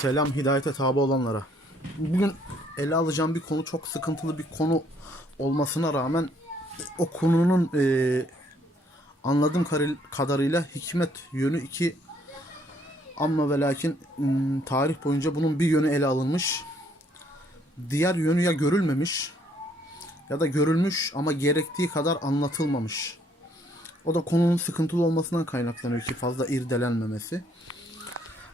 Selam hidayete tabi olanlara. Bugün ele alacağım bir konu çok sıkıntılı bir konu olmasına rağmen o konunun e, anladığım kadarıyla hikmet yönü iki ama ve lakin hmm, tarih boyunca bunun bir yönü ele alınmış. Diğer yönü ya görülmemiş ya da görülmüş ama gerektiği kadar anlatılmamış. O da konunun sıkıntılı olmasından kaynaklanıyor ki fazla irdelenmemesi.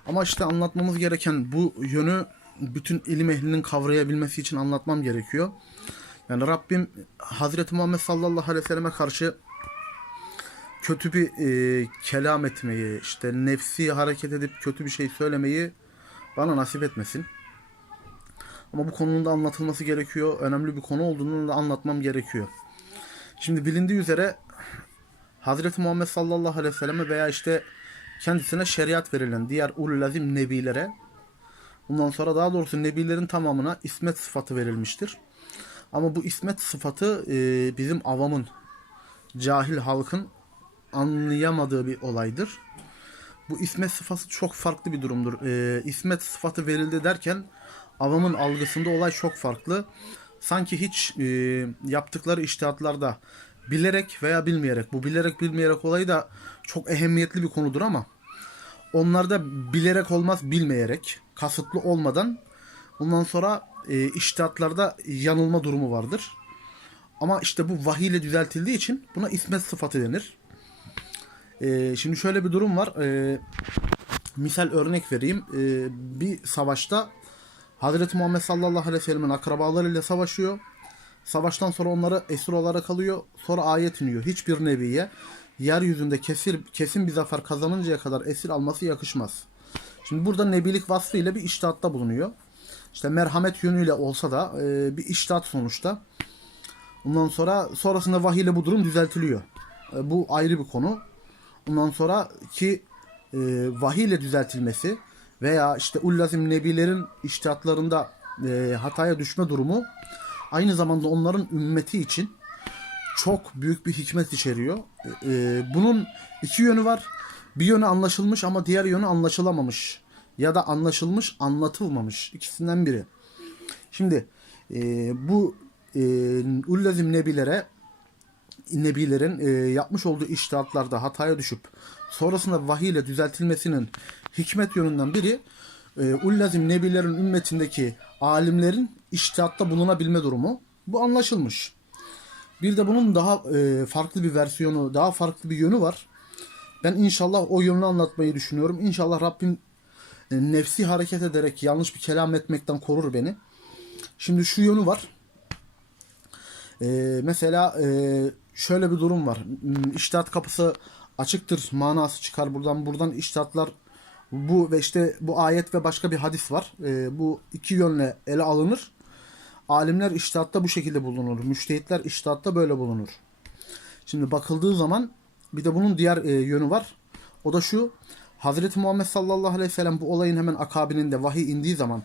Ama işte anlatmamız gereken bu yönü bütün ilim ehlinin kavrayabilmesi için anlatmam gerekiyor. Yani Rabbim Hazreti Muhammed sallallahu aleyhi ve selleme karşı kötü bir e, kelam etmeyi, işte nefsi hareket edip kötü bir şey söylemeyi bana nasip etmesin. Ama bu konunun da anlatılması gerekiyor. Önemli bir konu olduğunu da anlatmam gerekiyor. Şimdi bilindiği üzere Hazreti Muhammed sallallahu aleyhi ve selleme veya işte kendisine şeriat verilen diğer ulul azim nebilere bundan sonra daha doğrusu nebilerin tamamına ismet sıfatı verilmiştir. Ama bu ismet sıfatı e, bizim avamın, cahil halkın anlayamadığı bir olaydır. Bu ismet sıfatı çok farklı bir durumdur. E, ismet sıfatı verildi derken avamın algısında olay çok farklı. Sanki hiç e, yaptıkları iştihatlarda bilerek veya bilmeyerek, bu bilerek bilmeyerek olayı da çok ehemmiyetli bir konudur ama onlarda bilerek olmaz bilmeyerek, kasıtlı olmadan bundan sonra e, iştihatlarda yanılma durumu vardır. Ama işte bu vahiy ile düzeltildiği için buna ismet sıfatı denir. E, şimdi şöyle bir durum var. E, misal örnek vereyim. E, bir savaşta Hazreti Muhammed sallallahu aleyhi ve sellem'in akrabalarıyla savaşıyor. Savaştan sonra onları esir olarak alıyor. Sonra ayet iniyor. Hiçbir nebiye yeryüzünde kesir, kesin bir zafer kazanıncaya kadar esir alması yakışmaz. Şimdi burada nebilik vasfıyla bir iştihatta bulunuyor. İşte merhamet yönüyle olsa da e, bir iştihat sonuçta. Ondan sonra sonrasında vahiy ile bu durum düzeltiliyor. E, bu ayrı bir konu. Ondan sonra ki e, vahiy ile düzeltilmesi veya işte ullazim nebilerin iştihatlarında e, hataya düşme durumu aynı zamanda onların ümmeti için çok büyük bir hikmet içeriyor. E, bunun iki yönü var. Bir yönü anlaşılmış ama diğer yönü anlaşılamamış. Ya da anlaşılmış anlatılmamış. İkisinden biri. Şimdi e, bu e, ullazim nebilere nebilerin e, yapmış olduğu iştihatlarda hataya düşüp sonrasında vahiy ile düzeltilmesinin hikmet yönünden biri e, ullazim nebilerin ümmetindeki alimlerin iştihatta bulunabilme durumu. Bu anlaşılmış. Bir de bunun daha e, farklı bir versiyonu, daha farklı bir yönü var. Ben inşallah o yönünü anlatmayı düşünüyorum. İnşallah Rabbim e, nefsi hareket ederek yanlış bir kelam etmekten korur beni. Şimdi şu yönü var. E, mesela e, şöyle bir durum var. Hmm, İştihat kapısı açıktır manası çıkar buradan. Buradan iştihatlar bu ve işte bu ayet ve başka bir hadis var. E, bu iki yönle ele alınır. Alimler iştihatta bu şekilde bulunur. Müştehitler iştihatta böyle bulunur. Şimdi bakıldığı zaman bir de bunun diğer e, yönü var. O da şu. Hazreti Muhammed sallallahu aleyhi ve sellem bu olayın hemen akabininde vahiy indiği zaman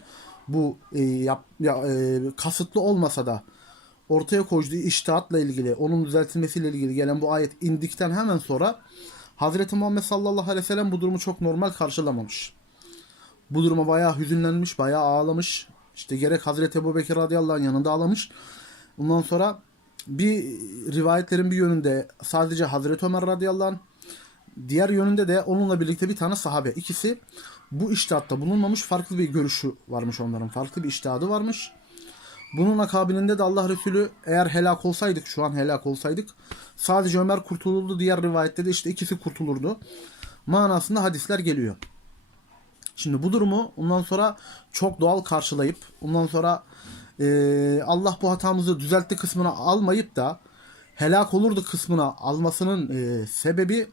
bu e, yap, ya, e, kasıtlı olmasa da ortaya koyduğu iştihatla ilgili, onun düzeltilmesiyle ilgili gelen bu ayet indikten hemen sonra Hazreti Muhammed sallallahu aleyhi ve sellem bu durumu çok normal karşılamamış. Bu duruma bayağı hüzünlenmiş, bayağı ağlamış. İşte gerek Hazreti Ebu Bekir radıyallahu anh yanında ağlamış. Ondan sonra bir rivayetlerin bir yönünde sadece Hazreti Ömer radıyallahu anh, diğer yönünde de onunla birlikte bir tane sahabe. İkisi bu iştihatta bulunmamış farklı bir görüşü varmış onların. Farklı bir iştihadı varmış. Bunun akabininde de Allah Resulü eğer helak olsaydık şu an helak olsaydık sadece Ömer kurtulurdu. Diğer rivayette de işte ikisi kurtulurdu. Manasında hadisler geliyor. Şimdi bu durumu ondan sonra çok doğal karşılayıp ondan sonra e, Allah bu hatamızı düzeltti kısmına almayıp da helak olurdu kısmına almasının e, sebebi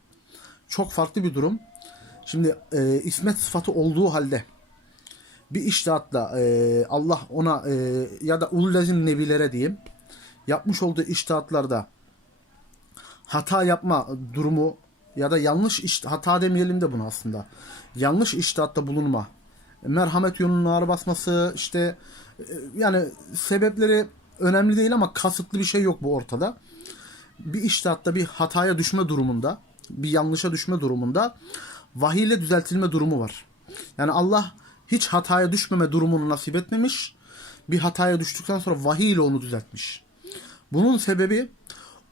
çok farklı bir durum. Şimdi e, ismet sıfatı olduğu halde bir iştihatla e, Allah ona e, ya da ululazim nebilere diyeyim yapmış olduğu iştihatlarda hata yapma durumu ya da yanlış iş, hata demeyelim de bunu aslında. Yanlış iştihatta bulunma. Merhamet yönünün ağır basması işte e, yani sebepleri önemli değil ama kasıtlı bir şey yok bu ortada. Bir iştihatta bir hataya düşme durumunda, bir yanlışa düşme durumunda vahiy düzeltilme durumu var. Yani Allah hiç hataya düşmeme durumunu nasip etmemiş. Bir hataya düştükten sonra vahiy ile onu düzeltmiş. Bunun sebebi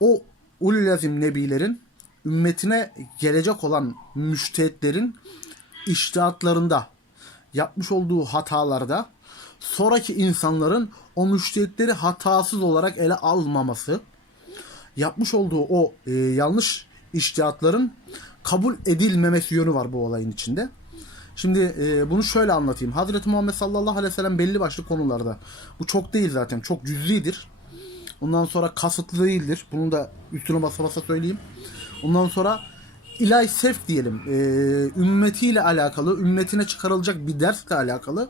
o ululazim nebilerin ümmetine gelecek olan müştehitlerin iştihatlarında yapmış olduğu hatalarda sonraki insanların o müştehitleri hatasız olarak ele almaması yapmış olduğu o e, yanlış iştihatların kabul edilmemesi yönü var bu olayın içinde. Şimdi e, bunu şöyle anlatayım. Hazreti Muhammed sallallahu aleyhi ve sellem belli başlı konularda. Bu çok değil zaten. Çok cüz'idir. Ondan sonra kasıtlı değildir. Bunu da üstüne basa basa söyleyeyim. Ondan sonra ilahi sevk diyelim. E, ümmetiyle alakalı, ümmetine çıkarılacak bir dersle alakalı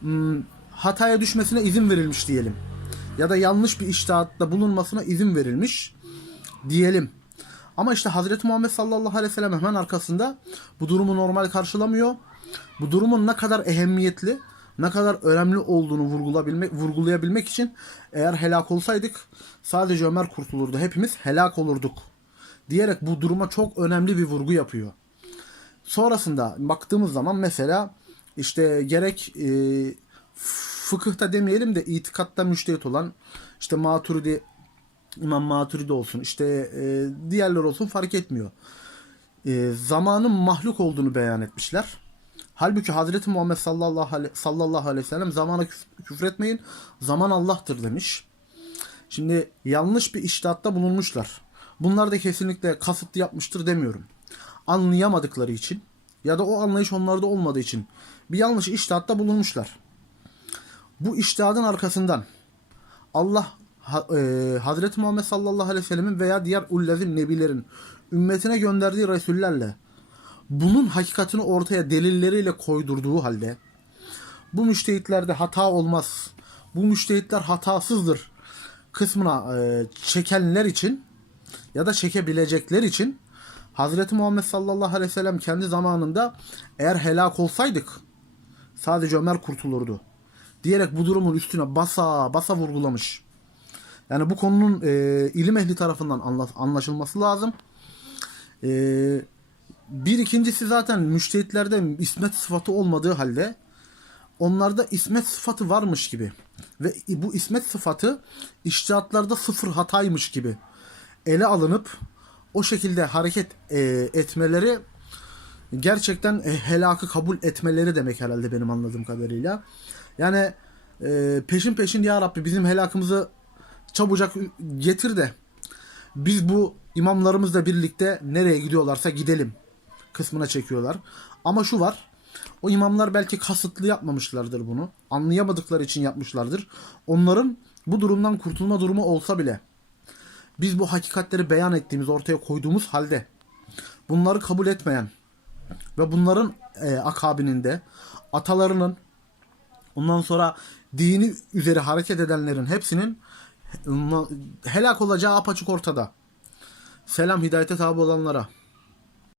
hmm, hataya düşmesine izin verilmiş diyelim. Ya da yanlış bir iştihatta bulunmasına izin verilmiş diyelim. Ama işte Hazreti Muhammed sallallahu aleyhi ve sellem hemen arkasında bu durumu normal karşılamıyor. Bu durumun ne kadar ehemmiyetli, ne kadar önemli olduğunu vurgulayabilmek, vurgulayabilmek için eğer helak olsaydık sadece Ömer kurtulurdu. Hepimiz helak olurduk. Diyerek bu duruma çok önemli bir vurgu yapıyor. Sonrasında baktığımız zaman mesela işte gerek e, fıkıhta demeyelim de itikatta müştehit olan işte Maturidi İmam Maturidi olsun işte e, diğerler olsun fark etmiyor. E, zamanın mahluk olduğunu beyan etmişler. Halbuki Hazreti Muhammed sallallahu aleyhi, sallallahu aleyhi ve sellem zamana küf- küfretmeyin zaman Allah'tır demiş. Şimdi yanlış bir iştihatta bulunmuşlar. Bunlar da kesinlikle kasıtlı yapmıştır demiyorum. Anlayamadıkları için ya da o anlayış onlarda olmadığı için bir yanlış iştihatta bulunmuşlar. Bu iştihadın arkasından Allah e, Muhammed sallallahu aleyhi ve sellemin veya diğer ullezim nebilerin ümmetine gönderdiği resullerle bunun hakikatini ortaya delilleriyle koydurduğu halde bu müştehitlerde hata olmaz. Bu müştehitler hatasızdır kısmına e, çekenler için ya da çekebilecekler için Hazreti Muhammed sallallahu aleyhi ve sellem kendi zamanında eğer helak olsaydık sadece Ömer kurtulurdu diyerek bu durumun üstüne basa basa vurgulamış. Yani bu konunun e, ilim ehli tarafından anla- anlaşılması lazım. E, bir ikincisi zaten müştehitlerde ismet sıfatı olmadığı halde onlarda ismet sıfatı varmış gibi ve bu ismet sıfatı iştihatlarda sıfır hataymış gibi ele alınıp o şekilde hareket e, etmeleri gerçekten e, helakı kabul etmeleri demek herhalde benim anladığım kadarıyla. Yani e, peşin peşin ya Rabbi bizim helakımızı çabucak getir de biz bu imamlarımızla birlikte nereye gidiyorlarsa gidelim kısmına çekiyorlar. Ama şu var. O imamlar belki kasıtlı yapmamışlardır bunu. Anlayamadıkları için yapmışlardır. Onların bu durumdan kurtulma durumu olsa bile biz bu hakikatleri beyan ettiğimiz, ortaya koyduğumuz halde bunları kabul etmeyen ve bunların e, akabinin de atalarının ondan sonra dini üzeri hareket edenlerin hepsinin helak olacağı apaçık ortada. Selam hidayete tabi olanlara.